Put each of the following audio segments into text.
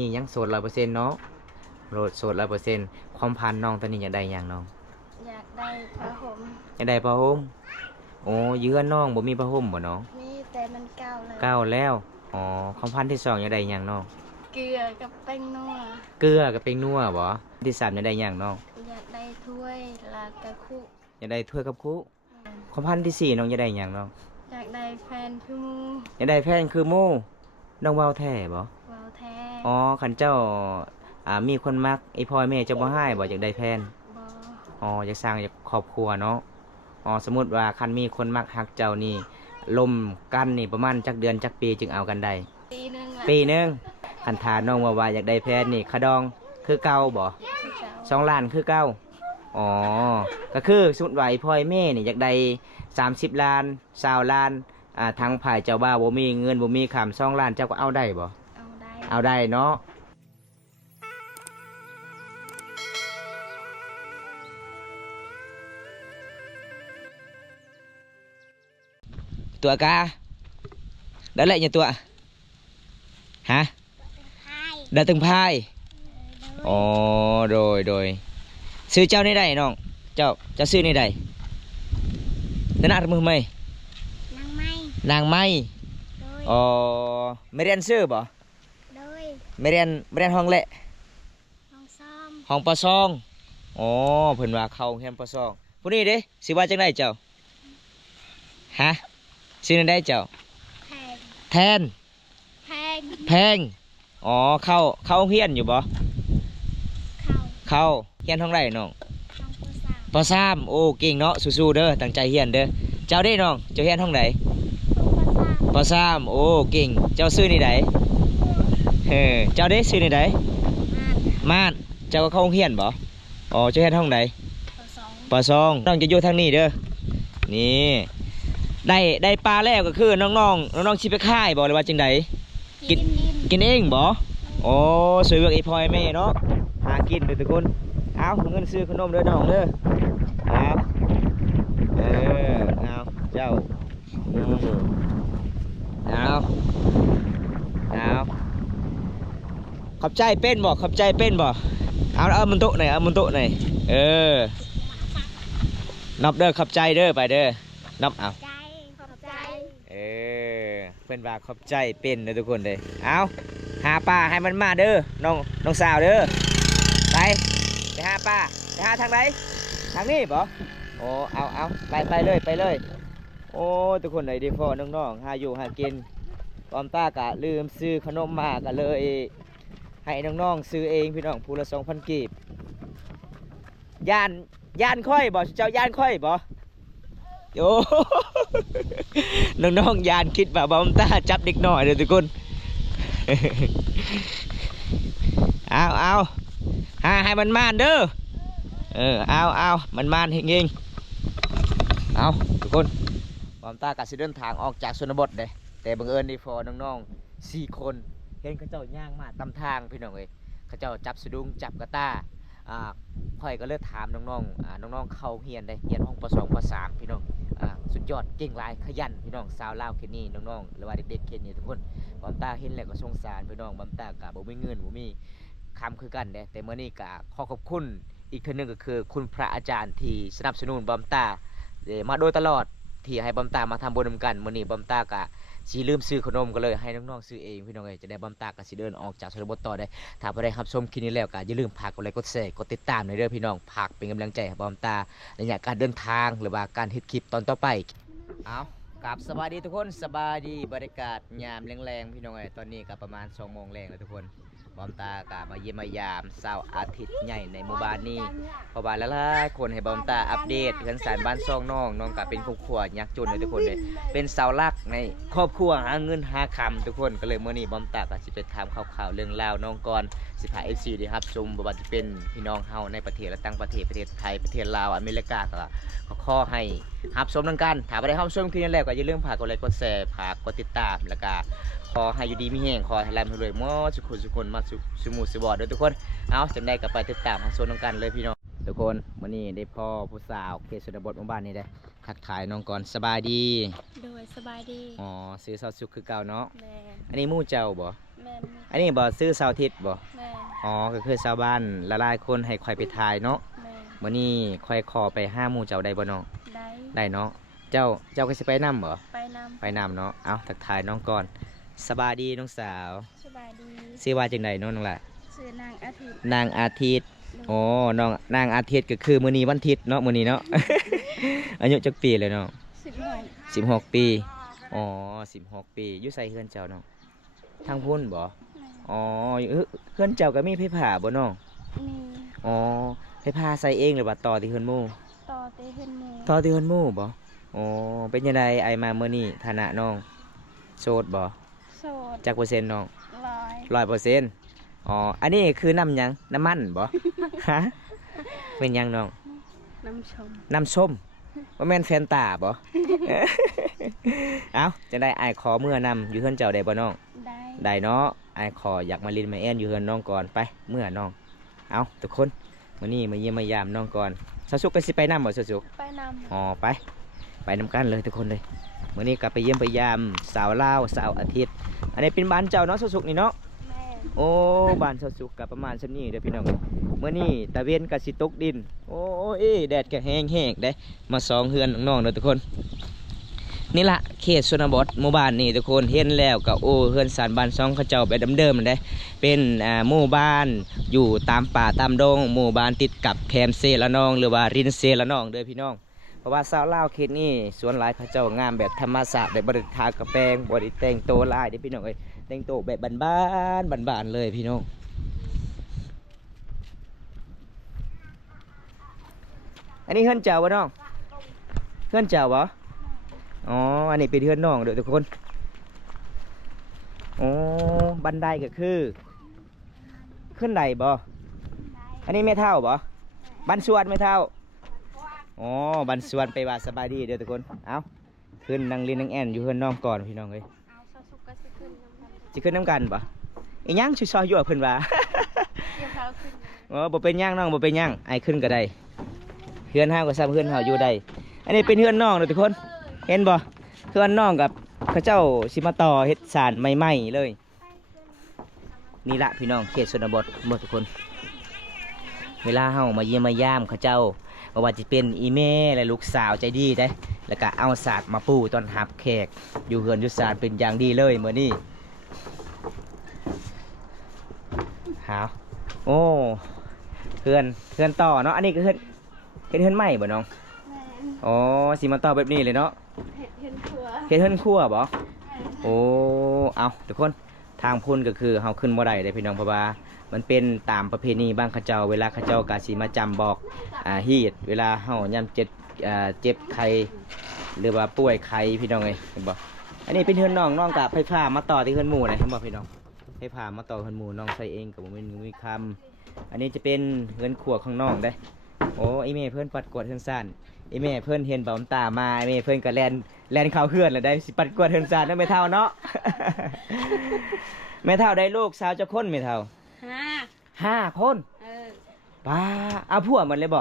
นี่ยังโสด100%เนาะโสด100%ความพันน้องตอนนี้อยากได้อย่างน้องอยากได้ผ้าห่มอยากได้ผ้าห่มโอ้ยืนน้องบ่มีผ้าห่มบ่น้องมีแต่มันเก่าเลยเก้าแล้วอ๋อความพันที่2อยากได้อย่างน้องเกลือกับแป้งนัวเกลือกับเป็นนัวบ่ที่3อยากได้อย่างน้องอยากได้ถ้วยลากกระคุอยากได้ถ้วยกับคุความพันที่4น้องอยากได้อย่างน้องอยากได้แฟนคือมูอยากได้แฟนคือหมู่น้องเว้าแท้บ่วาวแท้อ๋อคันเจ้ามีคนมักไอ้พ่อแม่เจ้าบ่ให้บ่อยากได้แฟนบออ๋ออยากสร้างอยากครอบครัวเนาะอ๋อสมมุติว่าคันมีคนมักฮักเจ้านี่ลมกันนี่ประมาณจักเดือนจักปีจึงเอากันได้ปีหนึงละปีหนึงคันถาน้องว่าอยากได้แฟนนี่คะดองคือเก่าบ่คือเก่า2 ล้านคือเก่าอ๋อก็คือสมมุติว่าไอ้พ่อแม่นี่อยากได้30 ล้าน20 ล้านทางฝ่ายเจ้าบ่าวบ่มีเงินบ่มีคำ2 ล้านเจ้าก็เอาได้บ่เอาได้เอาได้เนาะตัวกาได้แหละเนี่ยตัวฮะได้ตึงพายอ๋อโดยซื้อเจ้านี่ได้น้องเจ้าซื้อนี่ได้แต่หน้ามือไหมนางไม้อ๋อไม่เรียนซื้อบ่ไม่เรียนห้องเละห้องปซองอ๋อเพิ่นว่าเข้าแฮมปซองผู้นี้เด้สิว่าจังไดเจ้าฮะซื้อนั่นได้เจ้าแทนแพงอ๋อเข้าโรงเรียนอยู่บ่เข้าเรียนห้องไรน้องป.3โอ้เก่งเนาะสู้ๆเด้อตั้งใจเรียนเด้อเจ้าได้น้องเจ้าเรียนห้องไหนป.3โอ้เก่งเจ้าซื้อนี่ไดเจ้าได้ซื้อนี่ไดม่านเจ้าก็เข้าโรงเรียนบ่อ๋อเจ้าเรียนห้องไหนป.2น้องจะอยู่ทางนี้เด้อนี่ได้ปลาแล้วก็คือน้องชิไปค่ายบ่หรือว่าจังไดกินเองบ่โอ้สวยเวิร์กไอ้พลอยแม่เนาะหากินเด้อทุกคนเอาเงินซื้อขนมเด้อน้องเด้อเอาเอาเจ้าเอาขอบใจเป็นบ่ขอบใจเป็นบ่เอามันโต๊ะหน่อยเอามันโต๊ะหน่อยนับเด้อขอบใจเด้อไปเด้อนับเอาเพื่อนว่าขอบใจเป็นนะทุกคนเลยเอาหาปลาให้มันมาเด้อน้องสาวเด้อไปหาปลาไปหาทางไหนทางนี้บ่โอ้เอาไปเลยโอ้ทุกคนเลยดีพอน้องๆหาอยู่หากินความตากะลืมซื้อขนมมากะเลยให้น้องๆซื้อเองพี่น้องผู้ละ2,000 กีบย่านค่อยบ่เจ้าย่านค่อยบ่โอ้น้องๆยานคิดว่าบอมตาจับเด็กหน่อยเลยทุกคนเอาให้มันมานเด้อเอามันมานเฮงเอาทุกคนบอมตากะสิเดินทางออกจากชนบทเลยแต่บังเอิญนี่พอน้องๆ4 คนเห็นเขาเจ้าย่างมาตามทางพี่น้องเอ้ยเขาเจ้าจับสะดุ้งจับกระต้าค่อยก็เลือกถามน้องๆเข้าเฮียนได้เฮียนห้องป.2 ป.3พี่น้องสุดยอดเก่งหลายขยันพี่น้องสาวลาวเคนนี่น้องๆหรือว่าเด็กๆเคนนี่ทุกคนบอมตาเห็นแล้วก็สงสารพี่น้องบอมตากะบ่มีเงินบ่มีคำคือกันเด้แต่เมื่อนี้กะขอขอบคุณอีกคนนึงก็คือคุณพระอาจารย์ที่สนับสนุนบอมตามาโดยตลอดที่ให้บอมตามาทำบุญนำกันเมื่อนี้บอมตากะสีลืมซื้อขนมก็เลยให้น้องๆซื้อเองพี่น้องเอ้ยจะได้บอมตากะสิเดินออกจากชนบทต่อได้ถ้าบ่ได้รับชมคลิปนี้แล้วก็อย่าลืมฝากกดไลค์กดแชร์กดติดตามหน่อยเด้อพี่น้องฝากเป็นกำลังใจให้บอมตาในการเดินทางหรือว่าการเฮ็ดคลิปตอนต่อไปเอากับสบายดีทุกคนสบายดีบรรยากาศยามแรงๆพี่น้องเอ้ยตอนนี้ก็ประมาณ2 โมงแรงแล้วทุกคนบอมตากะมาเยี่ยมมายามเสาร์อาทิตย์ใหญ่ในหมู่บ้านนี้เพราะว่าหลายๆคนให้บอมตาอัปเดตเรื่องสารบ้านซ่องน้องก็เป็นครอบครัวยากจนเลยทุกคนเลยเป็นเสาหลักในครอบครัวหาเงินหาคำทุกคนก็เลยเมื่อนี้บอมตาก็สิไปถามข่าวๆเรื่องราวน้องก่อนสิพา FC ได้รับชมบ่ว่าจะเป็นพี่น้องเฮาในประเทศและต่างประเทศไทยประเทศลาวอเมริกาก็ขอให้รับชมนำกันถ้าบ่ได้รับชมคลิปนี้แล้วก็อย่าลืมฝากกดไลค์กดแชร์ฝากกดติดตามแล้วก็ขอให้อยู่ดีมีแห้งขอให้ร่ำรวยหมดทุกคนมาสุมูสุบอดด้วยทุกคนเอาจังได้กับไปติดตามรับชมนำกันเลยพี่น้องทุกคนวันนี้ได้พ่อผู้สาวเขตชนบทหมู่บ้านนี้ได้ทักทายน้องก่อนสบายดีโดยสบายดีอ๋อซื้อซอสซุกคือเก่าเนาะแม่อันนี้มู่เจ้าบ่แม่ ม่น อันนี้บ่ซื้อเสาร์อาทิตย์บ่ แม่น อ๋อก็คือชาวบ้านละลายคนให้ข่อยไปถ่ายเนาะ แม่น มื้อนี้ข่อยขอไปห้าหมู่เจ้าได้บ่น้อง ได้ ได้เนาะเจ้าก็สิไปนํบ่ ไปน ไปนํเนาะเอาทักทายน้องก่อนสบายดีน้องสาว ำสบายดี ชื่อว่าจังไดน้องนั่นล่ะ ชื่อนางอาทิตย์ นางอาทิตย์อ๋อน้องนางอาทิตย์ก็คือมื้อนี้วันอาทิตย์เนาะมื้อนี้เนาะ อายุจักปีเลยเนาะ 16 ปีอ๋อ16 ปีอยู่ไสเฮือนเจ้าเนาะทางพุ่นบ่อ๋อเฮือนเจ้าก็มีไผผ้าบ่น้อง มี อ๋อไผผ้าใส่เองหรือว่าต่อที่เฮือนหมู่ ต่อเตเฮนหมู ต่อที่เฮือนหมู่บ่อ๋อเป็นจังไดไอมามื้อนี้ฐานะน้องโสดบ่ โสด จักเปอร์เซ็นต์น้อง ร้อย 100%อ๋อ อันนี้คือน้ำหยัง น้ำมันบ่ ฮะ เป็นหยังน้อง น้ำชม น้ำส้มว่าแม่นแฟนตาบ่ เอ้าจะได้อายขอเมื่อนำอยู่เฮือนเจ้าได้บ่น้อง ได้ ได้เนาะอายขออยากมาลินมาแอนอยู่เฮือนน้องก่อนไปเมื่อน้อง เอาทุกคนมื้อนี้มาเยี่ยมมายามน้องก่อนสาวสุกก็สิไปนำบ่สาวสุก ไปน อ๋อไปนำกันเลยทุกคนเลยมื้อนี้ก็ไปเยี่ยมไปยามสาวลาวสาวอาทิตย์ อันนี้เป็นบ้านเจ้าเนาะสาวสุกนี่เนาะ ำแม่น โอ้บ้านสดสุกกับประมาณชั้นนี้เด้อพี่น้องเมื่อนี้ตะเวนกับสิตกดินโอ้ยแดดก็แห้งได้มาสองเฮือนน้องๆเด้อทุกคนนี่ละเขตชนบทหมู่บ้านนี่ทุกคนเห็นแล้วก็โอ้เฮือนสานบ้านซองเขาเจ้าแบบเดิมๆนั่นเด้เป็นหมู่บ้านอยู่ตามป่าตามดงหมู่บ้านติดกับแคมเซละนองหรือว่ารินเซละนองเด้อพี่น้องเพราะว่าชาวลาวเขตนี้สวนหลายเขาเจ้างามแบบธรรมชาติแบบบริทากระแปงบริแต่งโตวลายเด้อพี่น้องเอ้ย แต่งตัวแบบบ้านๆเลยพี่น้อง อันนี้เฮือนเจ้าวะน้องเฮือนเจ้าวะอ๋อ อันนี้เป็นเฮือนน้องเด้อทุกคนอ๋อบันไดก็คือขึ้นไดบ่อันนี้ไม่เท่าบ่บันสวนไม่เท่าอ๋อบันสวนไปว่าสบายดีเด้อทุกคน เอาขึ้นนั่งเล่นนั่งแอนอยู่เฮือนน้องก่อนพี่น้องเอ้ย เอาซาสุกก็สิขึ้นน้ำมัน จะขึ้นน้ำกันปะอีหยังชิซอยอยู่กับเพิ่นว่า เดี๋ยวเขาขึ้น อ๋อบ่เป็นหยังน้องบ่เป็นหยังไอ้ขึ้นก็ได้เฮือนเฮาก็ซ้ำเฮือนเฮาอยู่ได้อันนี้เป็นเฮือนน้องเด้อทุกคน เห็นบ่เฮือนน้องกับเขาเจ้าสิมาต่อเฮ็ดสานใหม่ๆเลย นี่ละพี่น้องเขตชนบทหมดทุกคน เวลาเฮามาเยี่ยมมายามเขาเจ้าบ่ว่าจะเป็นอีแม่และลูกสาวใจดีได้แล้วก็เอาสาดมาปูต้อนรับแขกอยู่เฮือนอยู่ศาลเป็นอย่างดีเลยมื้อนี้ หาวโอ้เพื่อนต่อเนาะอันนี้ก็เพื่อนใหม่บ่น้อง แม่น อ๋อสิมาต่อแบบนี้เลยเนาะ เห็นถั่ว เพื่อนครั่วบ่โอ้เอาทุกคนทางพุ่นก็คือเฮาขึ้นบ่ได้เลยพี่น้องเพราะว่ามันเป็นตามประเพณีบ้านเขาเจ้าเวลาเขาเจ้ากะสิมาจำบอกฮีดเวลาเฮายามเจ็บไข้หรือว่าป่วยไข้พี่น้องเอ้ยเห็นบ่อันนี้เป็นเฮือนน้องกับไฟฟ้ามาต่อที่เฮือนหมู่นะเห็นบ่พี่น้อง ให้พามาต่อขันหมูน้องใส่เองกับผมมีคำอันนี้จะเป็นเงินขวดของน้องได้โอ้ไอเม่เพื่อนปัดกวาดเฮือนซ่านไอเม่เพื่อนเห็นเบาตามาไอเม่เพื่อนก็แลนเข้าเฮือนแล้วได้สิปัดกวาดเฮือนซ่านนั่นไม่เท่าเนาะ ไม่เท่าได้ลูกสาวจะคนไม่เท่า 5 คน เออ ป้าเอาผัวหมันเลยบ่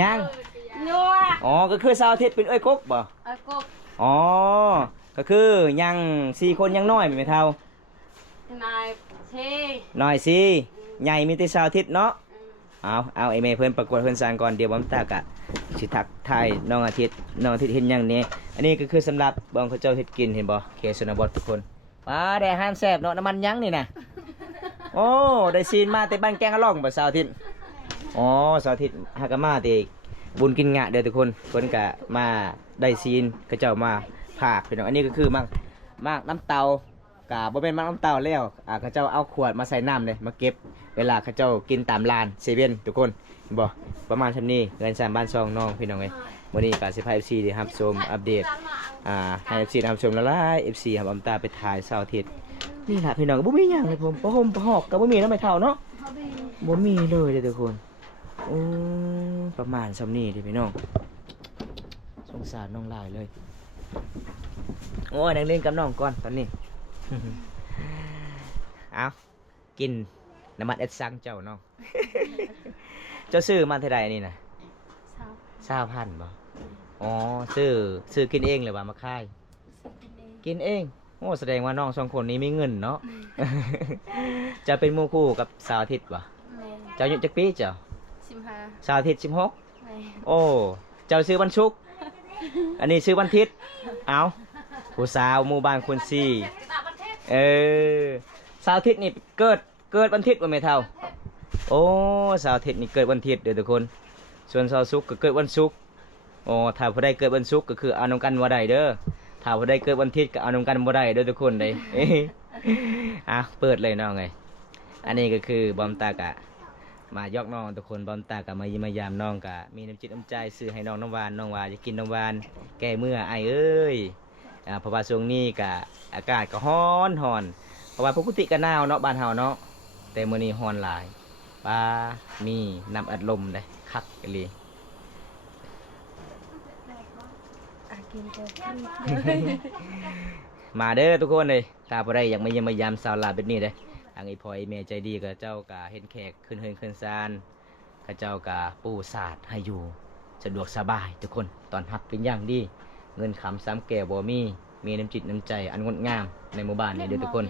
ยัง นัว อ๋อก็คือสาวอาทิตย์เป็นเอ้ยกกบ่ เอากบ อ๋อก็คือยัง4 คนยังน้อยไม่เท่า นายเท น้อยสิใหญ่มีแต่สาวอาทิตย์เนาะเอาไอเมย์เพิ่นประกวดเพิ่นสร้างก่อนเดี๋ยวผมตากะสิทักทายน้องอาทิตย์เห็นอย่างนี้อันนี้ก็คือสำหรับบองเขาเจ้าเฮ็ดกินเห็นบ่เขตชนบททุกคนป้าได้อาหารแซ่บเนาะน้ำมันยังนี่นะโอ้ได้ซีนมาแต่บ้านแกงอะล่องบ่สาวอาทิตย์อ๋อสาวอาทิตย์หากะมาแต่บุญกินงะเด้อทุกคนเพิ่นก็มาได้ซีนเขาเจ้ามาภาคพี่น้องอันนี้ก็คือมากน้ำเตากะบ่เป็นมากน้ำเตาแล้วเขาเจ้าเอาขวดมาใส่น้ำเลยมาเก็บเวลาเขาเจ้ากินตามร้านเซเว่นทุกคนเห็นบ่ประมาณชั่นี้เงิน3บ้านซองน้องพี่น้องเอ้ยวันนี้ก็สิพา FC ได้รับชมอัปเดตให้ FC รับชมละลาย FC ครับอำตาไปถ่ายเสาร์อาทิตย์นี่ล่ะพี่น้องบ่มีหยังเลยผมบ่ห่มบ่หอกก็บ่มีน้ำไม่เท่าเนาะ เขาบี บ่มีเลยเด้อทุกคนประมาณซำนี้เด้อพี่น้องสงสารน้องหลายเลยโอ้ยนั่งเล่นกับน้องก่อนตอนนี้ เอากินน้ำมันเอ็ดซังเจ้าน้อง เจ้าซื้อมาเท่าไรนี่นะ สาว 20,000บ่อ๋อซื้อกินเองหรือว่ามาขาย สิกินเอง กินเองโอ้แสดงว่าน้องสองคนนี้มีเงินเนาะ จะเป็นหมู่คู่กับสาวอาทิตย์บ่ แม่ เจ้าอายุจักปีเจ้า 15 สาวอาทิตย์16 แม่ โอ้เจ้าซื้อวันศุกร์อันนี้ซื้อวันอาทิตย์เอาผู้สาวหมู่บ้านคนสี่เออสาวอาทิตย์นี่เกิดวันอาทิตย์บ่แม่เฒ่าโอ้สาวอาทิตย์นี่เกิดวันอาทิตย์เด้อทุกคนส่วนสาวศุกร์ก็เกิดวันศุกร์โอ้ถ้าผู้ใดเกิดวันศุกร์ก็คือเอานำกันบ่ได้เด้อถ้าผู้ใดเกิดวันอาทิตย์ก็เอานำกันบ่ได้เด้อทุกคนเด้ อ่ะเปิดเลยน้องไงอันนี้ก็คือบอมตากะมายอกน้องทุกคนบอมตากะมายิ้มมายามน้องกะมีน้ำจิตน้ำใจซื้อให้น้องน้ำหวานน้องหวานจะกินน้ำหวานแก้เมื่อไอเอ้ยเพราะว่าช่วงนี้กะอากาศก็ร้อนเพราะว่าปกติก็หนาวเนาะบ้านเฮาเนาะแต่มื้อนี้ร้อนหลายปลามีน้ำอัดลมเลยคักอีหลี กินเกิน มาเด้อทุกคนเลยถ้าบ่ได้อยากมาเยี่ยมมายามสาวลาวแบบนี้เด้ออังอีพอยแม่ใจดีก็เจ้ากะเห็นแขกขึ้นเฮือนขึ้นศาลก็เจ้ากะปูสาดให้อยู่สะดวกสบายทุกคนตอนรับเป็นอย่างดีเงินคำซ้ำแก่บ่มีน้ำจิตน้ำใจอันงดงามในหมู่บ้านนี้เด้อทุกคน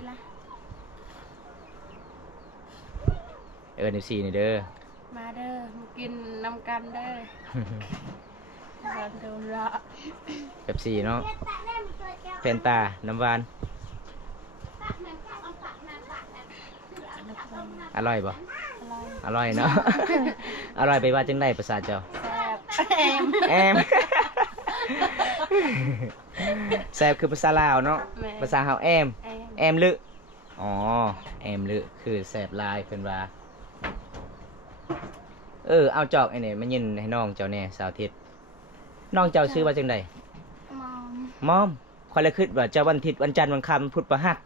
14นี่เด้อ มาเด้อมากินนำกันเด้อมาเด้อละ 14เนาะเพนตาน้ำหวานอร่อยบ่อร่อยเนาะ อร่อยไปว่าจังได๋ภาษาเจ้า แซ่บแอม แซ่บคือภาษาลาวเนาะภาษาเฮาแอม แอมลึอ๋อแอมลึคือแซ่บลายเพิ่นว่าเอาจอกไอ้นี่มายินให้น้องเจ้าแน่สาวทิศน้องเจ้าชื่อว่าจังได๋ มอม มอมข้อยเลยคิดว่าเจ้าวันอาทิตย์วันจันทร์วันคำพุธพฤหัส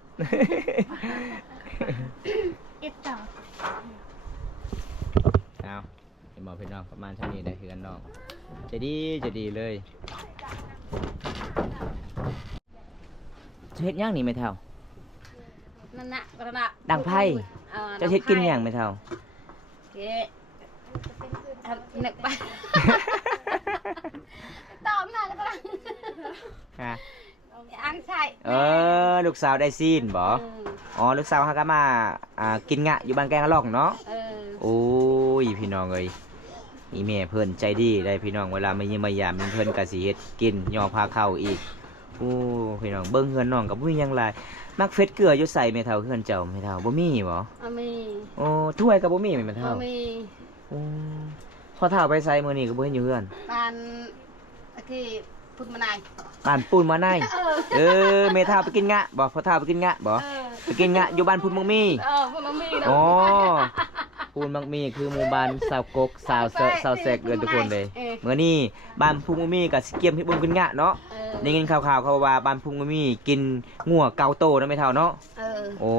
อิดต่อ เอาเห็นบอกพี่น้องประมาณเท่านี้ได้คือกันน้องจะดีเลยจะเฮ็ดย่างนี่ไม่เท่า นั่นน่ะกระดาษ ดังไพ่จะเฮ็ดกินย่างไม่เท่า เก๊หนึกไปตอบน่ะกระดาษ ฮะ อังใส่ ลูกสาวได้ซีนบ่อ๋อลูกสาวเฮาก็มากินงะอยู่บ้านแกงอะล่องเนาะโอ้ยพี่น้องเอ้ยอีแม่เพิ่นใจดีได้พี่น้องเวลามาเยี่ยมมายามเพิ่นก็สิเฮ็ดกินย่อพาเข้าอีกโอ้พี่น้องเบิ่งเฮือนน้องก็บ่มีหยังหลายมักเฟ็ดเกลืออยู่ใส่แม่เฒ่าเฮือนเจ้าแม่เฒ่าบ่มีบ่ มี โอ้ถ้วยก็บ่มีแม่เฒ่า มี โอ้พอเฒ่าไปใส่มื้อนี้ก็บ่เห็นอยู่เฮือน ปานตะกี้พุ่นมาไหน บ้านปูนมาในแม่เฒ่าไปกินงะบ่พอเฒ่าไปกินงะบ่ไปกินงะอยู่บ้านพุ่นมังมี พุ่นมามี อ๋อปูนมักมีคือหมู่บ้านสาวกกสาวแซกเดือนทุกคนเลยเมื่อนี้บ้านพุงมักมีกับเกียมที่บุญกินงะเนาะได้ยินข่าวๆเขาว่าบ้านพุงมักมีกินงัวเกาโตนะไม่เท่าเนาะโอ้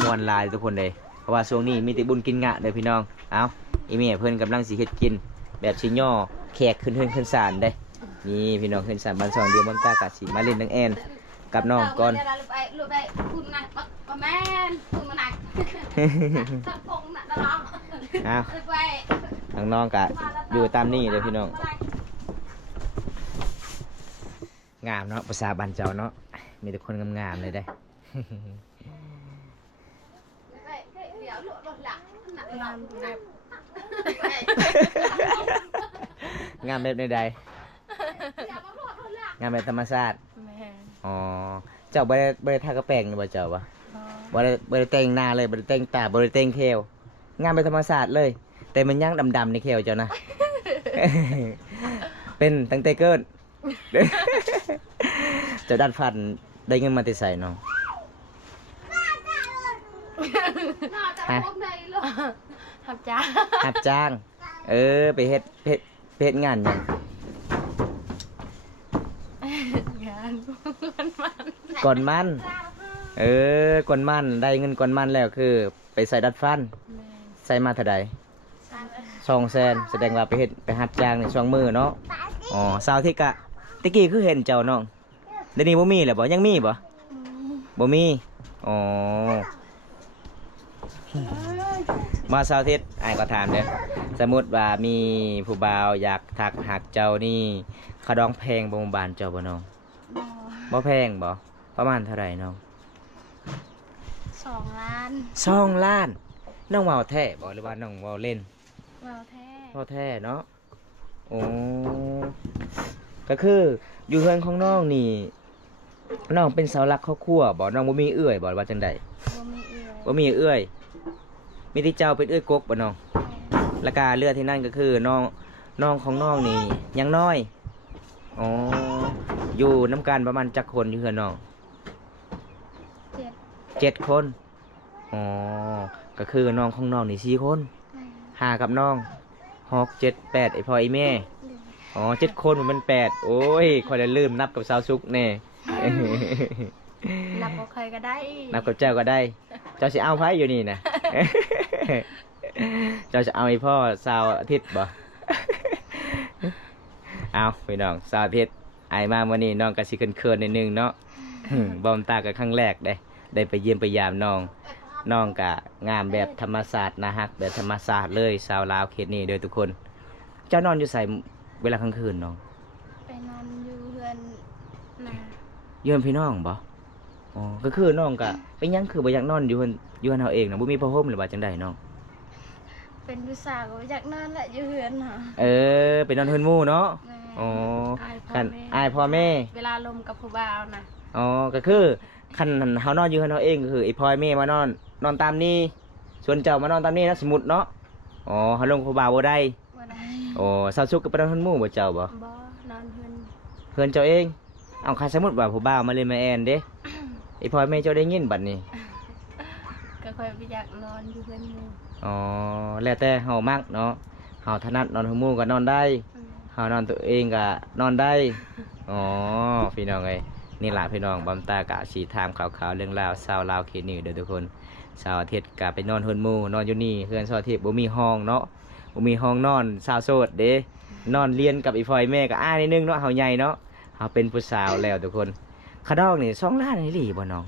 มวนหลายทุกคนเลยเพราะว่าช่วงนี้มีแต่บุญกินงะเด้อพี่น้องเอาอีเมียเพิ่นกำลังสิเฮ็ดกินแบบชิย่อแขกขึ้นเฮือนขึ้นศาลเด้นี่พี่น้องขึ้นศาลบ้านสองเดียวมันตากะสิมาเล่นนังแอนกับน้องก่อนลูกไปพุ่นนะก็แม่นพุ่นมาไหนสักพงน่ะตลอดน้องๆกะอยู่ตามนี่เลยพี่น้องงามเนาะภาษาบ้านเจ้าเนาะมีแต่คนงามๆเลยได้ งามแบบใดๆงามแบบธรรมชาติอ๋อเจ้าบ่ได้ทากระแปงหรือบ่เจ้าวะบ่ได้แต่งหน้าเลยบ่ได้แต่งตาบ่ได้แต่งแขวงามแบบธรรมชาติเลยแต่มันยังดำๆในแขวเจ้านะ เป็นตั้งแต่เกิด เจ้าดัดฟันได้เงินมาแต่ใส่น้องฮะหับจ้าง หับจ้างไปเฮ็ดงานหยังก่อนมันก่อนมันได้เงินก่อนมันแล้วคือไปใส่ดัดฟันใส่มาเท่าใด200,000แสดงว่าไปหัดจ้างในช่วงมือเนาะอ๋อสาวที่กะตะกี้คือเห็นเจ้าน้องเดี๋ยวนี้บ่มีแล้วบ่ยังมีบ่มีอ๋อมาสาวทิศอ้ายก็ถามเด้อสมมุติว่ามีผู้บ่าวอยากทักหักเจ้านี่เขาดองแพงบ่หมู่บ้านเจ้าบ่น้องบ่แพงบ่ ประมาณเท่าไหร่น้อง 2 ล้าน 2 ล้านน้องเว้าแท้บ่หรือว่าน้องเว้าเล่น เบาแท้ เว้าแท้เนาะโอ้ก็คืออยู่เฮือนของน้องนี่น้องเป็นเสาหลักครอบครัวบ่น้องบ่มีเอื้อยบ่ว่าจังได๋ บ่มีเอื้อย บ่มีเอื้อยมีที่เจ้าเป็นเอื้อยกกบ่น้องแล้วก็เลือดที่นั่นก็คือน้องของน้องนี่ยังน้อยอ๋ออยู่น้ำกันประมาณจักคนอยู่เฮือนน้อง 7 คนอ๋อก็คือน้องของน้องนี่4 คนหากับน้อง6 7 8ไอ้พ่อไอ้แม่อ๋อ7 คนมันเป็น8โอ้ยค่อยละลืมนับกับสาวสุกแน่ นับบ่เคยก็ได้ นับกับเจ้าก็ได้ เจ้าสิเอาไผอยู่นี่นะ เจ้าจะเอาไอ้พ่อสาวอาทิตย์บ่ เอาพี่น้องสาวอาทิตย์ไอายมาวันนี้น้องก็สิเขินๆนิดนึงเนาะ บอมตากับครั้งแรกได้ไปเยี่ยมไปยามน้องกะงามแบบธรรมศาสตร์นะฮักแบบธรรมศาสตร์เลยชาวลาวเขตนี้โดยทุกคน เจ้านอนอยู่ใส่เวลากลางคืนน้อง ไปนอนอยู่เฮือนนา เยี่ยมพี่น้องบ่อ๋อก็คือน้องกะเป็นหยังคือบ่อยากนอนอยู่เฮือนเฮาเองนะบ่มีผ้าห่มหรือว่าจังไดน้อง เป็นผู้สาวก็อยากนอนแหละอยู่เฮือนหา ไปนอนเฮือนหมู่เนาะ แม่ อ๋อ อายพ่อ กัน แม่ อายพ่อแม่ เวลาลมกับผู้บ่าวนะ อ๋อก็คือคันเฮานอนอยู่เฮือนเฮาเองก็คือไอ้พ่อแม่มานอนตามนี้ส่วนเจ้ามานอนตามนี้นะสมมุติเนาะอ๋อเฮาลงครูบาบ่ได้ บ่ได้ อ๋อสาวสุกก็ไปนอนเฮือนหมู่บ่เจ้าบ่ บ่นอนเฮือน เฮือนเจ้าเองเอาคันสมมุติว่าผู้บ่าวมาเล่นมาแอนเด้ไอ้พ่อแม่เจ้าได้ยินบัดนี้ ก็ค่อยไปอยากนอนอยู่เฮือนหมู่ อ๋อแล้วแต่เฮามักเนาะเฮาถนัดนอนเฮือนหมู่ก็นอนได้ อืม เฮานอนตัวเองก็นอนได้อ๋อพี่น้องเอ้ยนี่ล่ะพี่น้องบำตากะสีถามข่าวๆเรื่องราวชาวลาวเขตนี้เด้อทุกคนชาวอาทิตย์ก็ไปนอนเฮือนหมู่นอนอยู่นี่เฮือนชาวอาทิตย์บ่มีห้องเนาะบ่มีห้องนอนชาวโสดเด้นอนเรียนกับอีพ่อยแม่ก็อ้ายนิดนึงเนาะเฮาใหญ่เนาะเฮาเป็นผู้สาวแล้วทุกคนขาดอกนี่2 ล้านอีหลีบ่น้อง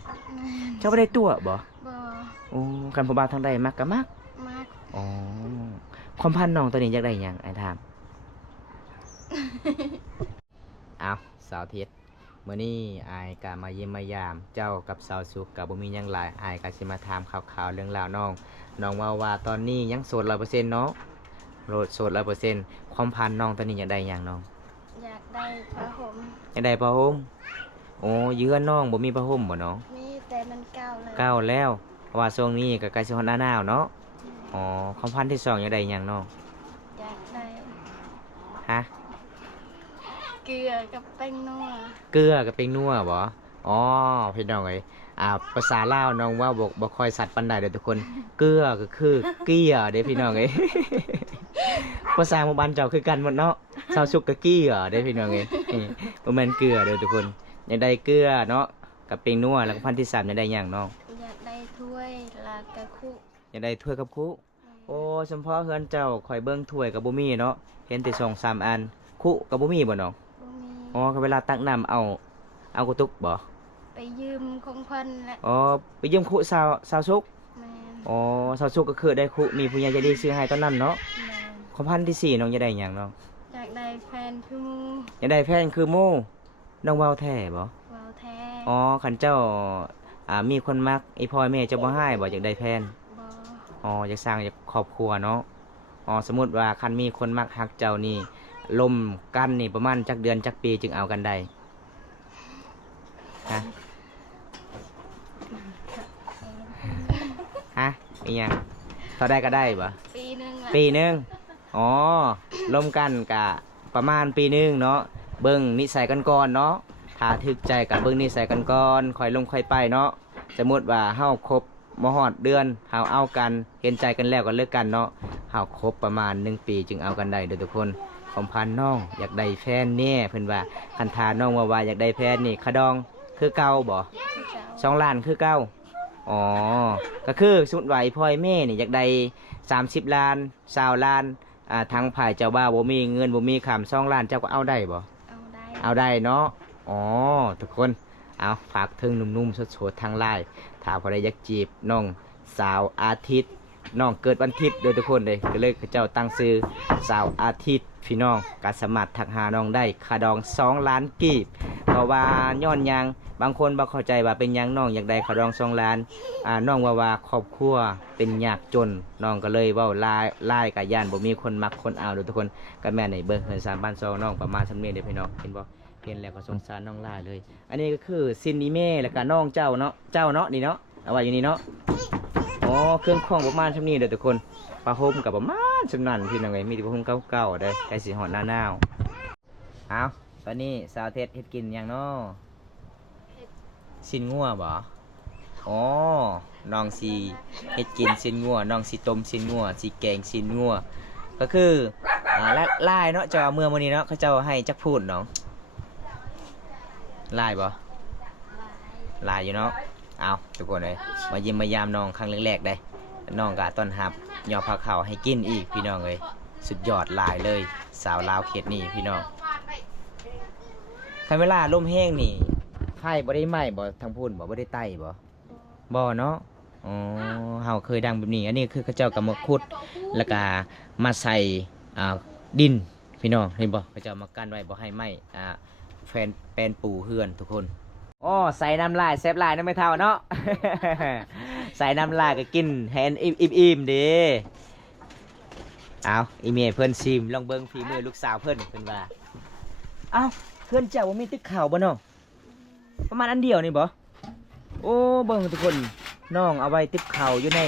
เจ้าบ่ได้ตัวบ่ บ่ โอ้คันผู้บ่าวทางใดมักก็มัก มาก อ๋อความพันน้องตัวนี้อยากได้หยังอ้ายถาม เอาสาวอาทิตย์มื้อนี้อายก็มาเยี่ยมมายามเจ้ากับสาวสุขก็บ่มีหยังหลายอายก็สิมาถามข่าวๆเรื่องราวน้องว่าตอนนี้ยังโสด 100% เนาะโสด 100% ความพันน้องตอนนี้อยากได้หยังน้อง อยากได้ผ้าห่ม อยากได้ผ้าห่มโอ้เยือนน้องบ่มีผ้าห่มบ่น้อง มีแต่มันเก่าแล้ว เก่าแล้วเพราะว่าช่วงนี้ก็ใกล้สิฮอดหน้าหนาวเนาะอ๋อความพันที่สองอยากได้หยังน้อง อยากได้ ฮะ เกลือกับแป้งนัว เกลือกับเป็นนัวบ่อ๋อพี่น้องเอ้ยภาษาลาวน้องว่าบ่ค่อยสัตว์ปานใดเด้อทุกคน เกลือก็คือเกลียเด้พี่น้องเอ้ย ภาษาหมู่บ้านเจ้าคือกันหมดเนาะชาวสุกก็เกลียเด้พี่น้องเอ้ยบ่แม่นเกลือเด้อทุกคนอยากได้เกลือเนาะกับเป็นนัวแล้วก็พันที่3อยากได้หยังน้อง อยากได้ถ้วยลากกะคุ อยากได้ถ้วยกับคุโอ้เฉพาะเฮือนเจ้าข่อยเบิ่งถ้วยก็บ่มีเนาะเห็นแต่2-3 อันคุก็บ่มีบ่น้อง บ่มี อ๋อก็เวลาตักน้ำเอากระตุกบ่ ไปยืมของเพิ่นแหละ อ๋อไปยืมคุสาวสุก แม่น อ๋อสาวสุกก็คือได้คุมีผู้ใหญ่ใจดีซื้อให้ตอนนั้นเนาะ แม่น ความพันที่4น้องอยากได้หยังน้อง อยากได้แฟนคือหมู อยากได้แฟนคือหมู่น้องเว้าแท้บ่ เว้าแท้ อ๋อคันเจ้ามีคนมักไอ้พ่อแม่เจ้าบ่ให้บ่อยากได้แฟน บ่ อ๋ออยากสร้างอยากครอบครัวเนาะอ๋อสมมุติว่าคันมีคนมักฮักเจ้านี่ลมกันนี่ประมาณจักเดือนจักปีจึงเอากันได้ฮะฮะอีหยังเท่าได้ก็ได้บ่ ปีหนึงแหละ ปีหนึงอ๋อลมกันกะประมาณปีหนึงเนาะเบิ่งนิสัยกันก่อนเนาะถ้าถึกใจกับเบิ่งนิสัยกันก่อนค่อยลงค่อยไปเนาะสมมุติว่าเฮาคบบ่ฮอดเดือนเฮาเอากันเห็นใจกันแล้วก็เลิกกันเนาะเฮาคบประมาณ1 ปีจึงเอากันได้เด้อทุกคนผมพันน้องอยากได้แฟนแน่เพิ่นว่าคันทาน้องว่าอยากได้แฟนนี่คะดองคือเก่าบ่ คือเจ้า 2 ล้านคือเก่าอ๋อก็คือสมมุติว่าไอ้พ่อยแม่นี่อยากได้30 ล้าน20 ล้านทางฝ่ายเจ้าบ่าวบ่มีเงินบ่มีคำ2 ล้านเจ้าก็เอาได้บ่ เอาได้ เอาได้เนาะอ๋อทุกคนเอาฝากถึงหนุ่มๆสดๆทางไลน์ถ้าพอได้อยากจีบน้องสาวอาทิตย์ น้องเกิดวันอาทิตย์โดยทุกคนเลยก็เลยเขาเจ้าตั้งชื่อสาวอาทิตย์พี่น้องการสมัครทักหาน้องได้ค่าดอง2 ล้านกีบเพราะว่าย้อนหยังบางคนบ่เข้าใจว่าเป็นหยังน้องอยากได้ค่าดอง2 ล้านน้องว่าครอบครัวเป็นยากจนน้องก็เลยเว้าลายกับย่านบ่มีคนมักคนเอาโดยทุกคนก็แม่นในเบิ่งเฮือน3บ้าน2น้องประมาณสำเนียงเด้อพี่น้องเห็นบ่เห็นแล้วก็สงสารน้องลายเลย อันนี้ก็คือซินนีเม่แล้วก็น้องเจ้าเนาะนี่เนาะเอาไว้อยู่นี่เนาะอ๋อเครื่องของประมาณสำนี้เด้อทุกคนผ้าห่มกับประมาณสำนั้นพี่น้องเอ้ยมีแต่ผ้าห่มเก่าๆเด้อใกล้สิฮอดหน้าหนาวเอาตอนนี้สาวเทศเฮ็ดกินหยังเนาะซินงัวบ่อ๋อน้องสิเฮ็ดกินซินงัวน้องสิต้มซินงัวสิแกงซินงัวก็คือลายเนาะเจ้าเมื่อมื้อนี้เนาะเขาเจ้าให้จักพูดเนาะลายบ่ลายอยู่เนาะเอาทุกคนเลยมาเยี่ยมมายามน้องครั้งแรกๆได้น้องกะต้อนรับยอผ้าขาวให้กินอีกพี่น้องเลยสุดยอดลายเลยสาวลาวเขตนี่พี่น้องคันเวลาลมแห้งนี่ไฟบ่ได้ไหม้บ่ทางพูนบ่ได้ไต่บ่เนาะอ๋อเฮาเคยดังแบบนี้อันนี้คือเขาเจ้าก็มาขุดแล้วก็มาใส่ดินพี่น้องเห็นบ่เขาเจ้ามากั้นไว้บ่ให้ไหม้แฟนปูเฮือนทุกคนอ๋อใส่น้ำลายแซ่บลายน้ำไม่เท่าเนาะ ใส่น้ำลายก็กินแฮนอิ่มๆดีเอาอีเมเพิ่นซิมลองเบิ่งฝีมือลูกสาวเพิ่นว่าเอาเพิ่นเจ้าบ่มีติ๊กข่าวบ่น้องประมาณอันเดียวนี่บ่โอ้เบิ่งทุกคนน้องเอาไว้ติ๊กข่าวอยู่ใ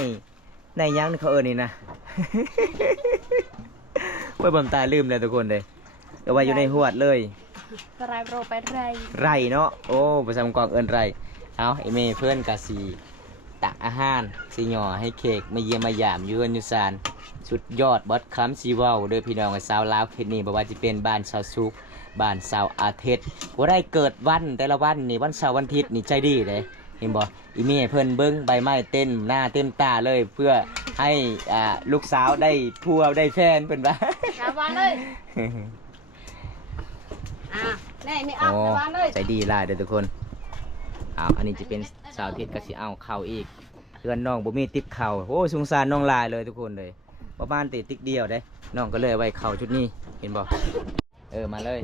นยังเขานี่นะ ไว้บ่มตายลืมเลยทุกคนเลยเอาไว้อยู่ในหวดเลยไรโรไปไรเนาะโอ้ภาษากองเอิ้นไรเอาไอเมเพื่อนกะสีตักอาหารสีหย่อให้เค้กมาเยี่ยมมายามอยู่กันอยู่ซานสุดยอดบอสคัมซีเว้าโดยพี่น้องชาวลาวเขตนี้บ่ว่าจะเป็นบ้านชาวซุกบ้านชาวอาเทศบ่ได้เกิดวันแต่ละวันนี่วันเสาร์วันอาทิตย์นี่ใจดีเลยเห็นบ่อีเมเพิ่นเบิ่งใบไม้เต็มหน้าเต็มตาเลยเพื่อให้ลูกสาวได้ผัวได้แฟนเพิ่นว่าชาวบ้านเลยนี่ไม่เอาชาวบ้านเลยใจดีหลายเด้อทุกคนอันนี้จะเป็นสาวเทศก็สิเอาเข้าอีกเพื่อนน้องบ่มีติ๊กเข่าโอ้สงสารน้องลายเลยทุกคนเลยประมาณติดติ๊กเดียวได้น้องก็เลยไว้เข่าชุดนี้เห็นบ่มาเลย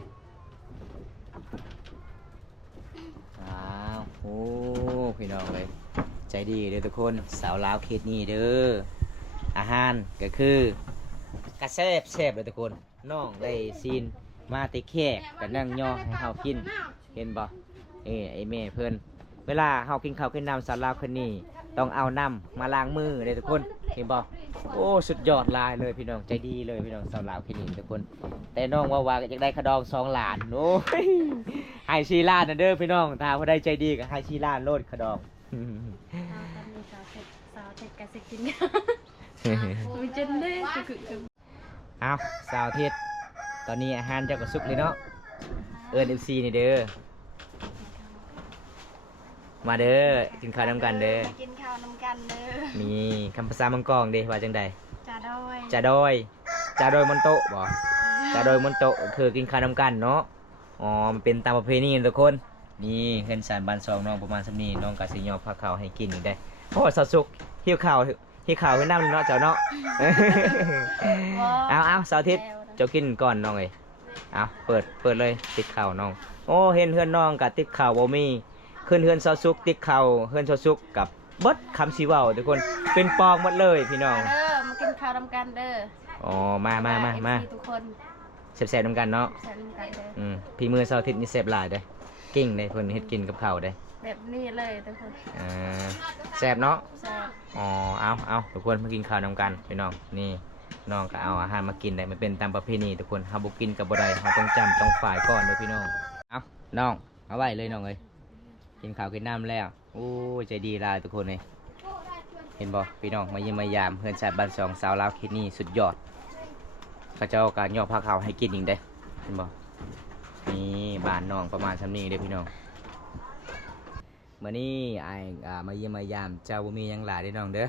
โอ้พี่น้องเลยใจดีเด้อทุกคนสาวลาวเขตนี้เด้ออาหารก็คือกระแซบเลยทุกคนน้องได้ซีนมาติแขกก็นั่งย่อให้เฮากินเห็นบ่ไอแม่เพิ่นเวลาเฮากินข้าวกินน้ำสาวลาวคนนี้ต้องเอาน้ำมาล้างมือเลยทุกคนเห็นบ่โอ้สุดยอดลายเลยพี่น้องใจดีเลยพี่น้องสาวลาวคนนี้ทุกคนแต่น้องว่าอยากได้ขะดอง2 ล้านโอ้ยให้4 ล้านนะเด้อพี่น้องถ้าผู้ใดใจดีก็ให้4 ล้านโลดขะดองสาวเทศกะสิกินมีจนเด้เอาสาวเทศตอนนี้อาหารเจ้าก็สุกเลยเนาะเอิญ FC นี่เด้อมาเด้อกินข้าวนำกันเด้อกินข้าวนำกันเด้อมีคำภาษามังกรเด้ว่าจังใดจ่าดอยจ่าดอยมนโตบ่จ่าดอยมนโตคือกินข้าวนำกันเนาะอ๋อมันเป็นตามประเพณีทุกคนนี่เฮ็ดสารบ้าน2น้องประมาณส่ำนี้น้องก็สิย่อผักข้าวให้กินอีกได้โอ้สาวสุกหิวข้าวคือน้ำเนาะเจ้าเนาะเอาสาวทิศเจ้ากินก่อนน้องเอ้ยเอาเปิดเลยติดข้าวน้องโอ้เห็นเฮือนน้องกับติดข้าวบ่มีขึ้นเฮือนซอซุกติดข้าวเฮือนซอซุกกับเบิดคำซีเว้าทุกคนเป็นปองหมดเลยพี่น้องมากินข้าวนำกันเด้ออ๋อมาทุกคนแซ่บๆนำกันเนาะแซ่บนำกันเด้อพี่มือสาวทิศนี่แซ่บหลายเด้อเก่งเลยเพิ่นเฮ็ดกินกับข้าวเด้อแบบนี้เลยทุกคนแซ่บเนาะแซ่บอ๋อเอาทุกคนมากินข้าวนำกันพี่น้องนี่น้องก็เอาอาหารมากินได้มันเป็นตามประเพณีทุกคนเฮาบ่กินกับบ่ได้เฮาต้องจำต้องฝ่ายก่อนเด้อพี่น้องเอาน้องเอาไว้เลยน้องเอ้ยกินข้าวกินน้ำแล้วโอ้ใจดีหลายทุกคนเลยเห็นบ่พี่น้องมาเยี่ยมมายามเฮือนชาติบ้าน2สาวลาวเขตนี้สุดยอดเขาเจ้าก็ย่อผ้าขาวให้กินอีกเด้เห็นบ่นี่บ้านน้องประมาณส่ำนี้เด้พี่น้องมื้อนี้อ้ายมาเยี่ยมมายามเจ้าบ่มีหยังหลายเด้น้องเด้อ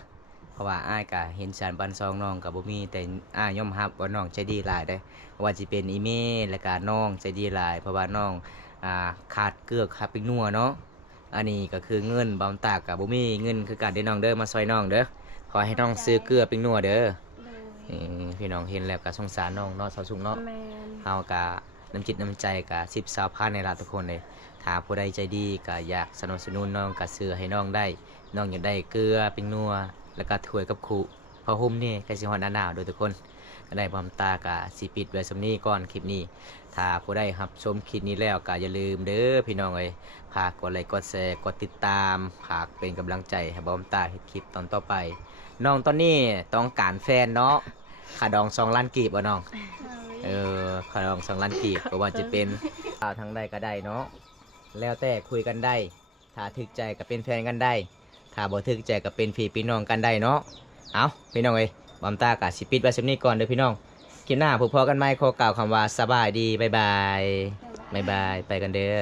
เพราะว่าอ้ายก็เห็นชาติบ้าน2น้องก็บ่มีแต่อ้ายยอมรับว่าน้องใจดีหลายเด้ว่าสิเป็นอีเมและก็น้องใจดีหลายเพราะว่าน้องขาดเกลือขาดเป็นนัวเนาะอันนี้ก็คือเงินบำตากับบ่มีเงินคือการได้น้องเด้อมาซอยน้องเด้อเพ ขอให้น้องซื้อเกลือปิ้งนัวเด้อ เลย พี่น้องเห็นแล้วก็สงสารน้องเนาะสาวสุกเนาะ แมน เฮากะน้ำจิตน้ำใจกะ10-20,000ในละทุกคนเลยถ้าผู้ใดใจดีก็อยากสนับสนุนน้องก็ซื้อให้น้องได้น้องอยากได้เกลือปิ้งนัวแล้วก็ถ้วยกับขู่ผ้าห่มนี่ใกล้สิฮอดหน้าหนาวโดยทุกคนก็ได้ความตากะสิปิดไว้สำนี้ก่อนคลิปนี้ถ้าผู้ใดรับชมคลิปนี้แล้วก็อย่าลืมเด้อพี่น้องเอ้ยฝากกดไลค์กดแชร์กดติดตามฝากเป็นกำลังใจให้บอมตาเฮ็ดคลิปตอนต่อไปน้องตอนนี้ต้องการแฟนเนาะขาดอง2 ล้านกีบบ่น้อง ขนม2 ล้านกีบก็ว่าจะเป็นทางใดก็ได้เนาะแล้วแต่คุยกันได้ ถ้าถึกใจก็เป็นแฟนกันได้ ถ้าบ่ถึกใจก็เป็นพี่น้องกันได้เนาะเอาพี่น้องเอ้ยบอมตากะสิปิดไว้สำนี้ก่อนเด้อพี่น้องคลิปหน้าพบกันใหม่ขอกล่าวคำว่าสบายดีบ๊ายบายไปกันเด้อ